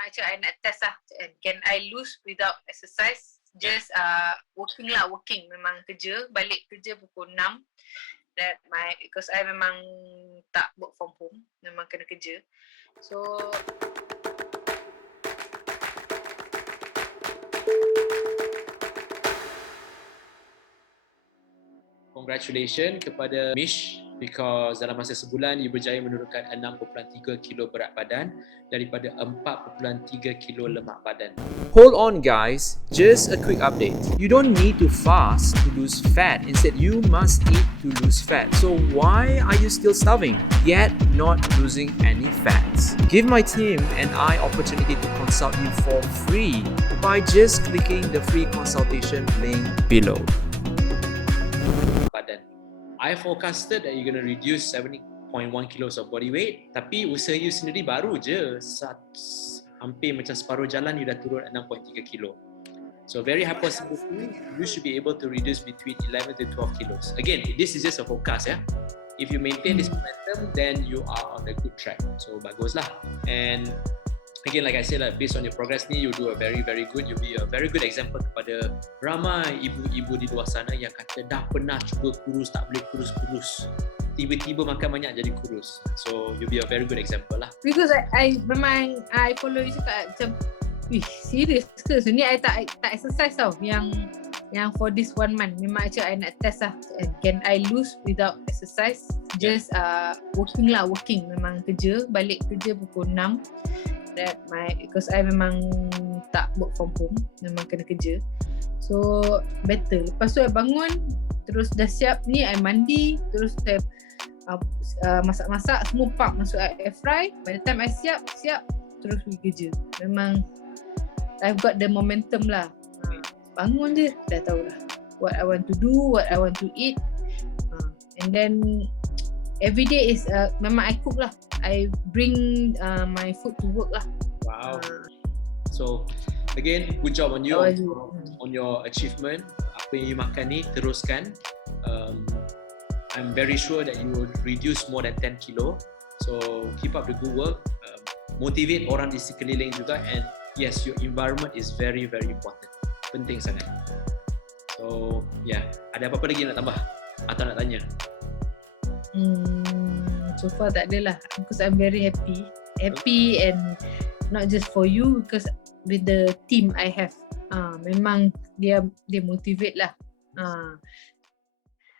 memang macam I nak test lah. Can I lose without exercise? Just working lah, working. Memang kerja, balik kerja pukul 6. Because I memang tak work from home, memang kena kerja. So congratulations kepada Mish because dalam masa sebulan you berjaya menurunkan 6.3 kilo berat badan daripada 4.3 kilo lemak badan. Hold on guys, just a quick update. You don't need to fast to lose fat. Instead, you must eat to lose fat. So why are you still starving, yet not losing any fats? Give my team and I opportunity to consult you for free by just clicking the free consultation link below. Badan. I forecasted that you're going to reduce 70.1 kilos of body weight, tapi usaha you sendiri baru je hampir macam separuh jalan you dah turun 6.3 kilo. So very hypothetically, you should be able to reduce between 11 to 12 kilos. Again, this is just a forecast, yeah. If you maintain this momentum, then you are on a good track. So baguslah. And again, like I said, based on your progress ni, you do a very, very good. You'll be a very good example kepada ramai ibu-ibu di luar sana yang kata dah pernah cuba kurus, tak boleh kurus-kurus. Tiba-tiba makan banyak jadi kurus. So you'll be a very good example lah. because I memang I follow you cakap macam, serious ke? So ni I tak exercise tau. Yang for this 1 month memang macam I nak test lah. Can I lose without exercise? Just working lah, working. Memang kerja, balik kerja pukul 6. Because I memang tak work from home, memang kena kerja. So better. Lepas tu I bangun, terus dah siap ni, I mandi, terus saya masak-masak, semua masuk air fry. By the time I siap, terus pergi kerja. Memang I've got the momentum lah. Bangun je, dah tahu lah what I want to do, what I want to eat. And then every day is memang I cook lah. I bring my food to work lah. Wow. So again, good job on you on your achievement. Apa yang you makan ni teruskan. I'm very sure that you will reduce more than 10 kilo. So keep up the good work. Motivate orang di sekeliling juga, and yes, your environment is very, very important. Penting sangat. So yeah, ada apa-apa lagi nak tambah atau nak tanya? So far tak adalah, because I'm very happy and not just for you, because with the team I have, memang dia motivate lah.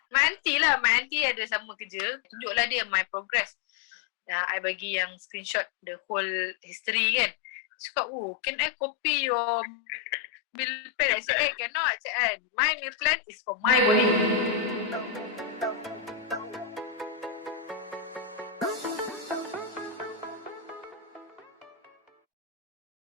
My auntie ada sama kerja, tunjuklah dia my progress. I bagi yang screenshot the whole history kan. Cakap, can I copy your meal plan? I said, cannot. My meal plan is for my body.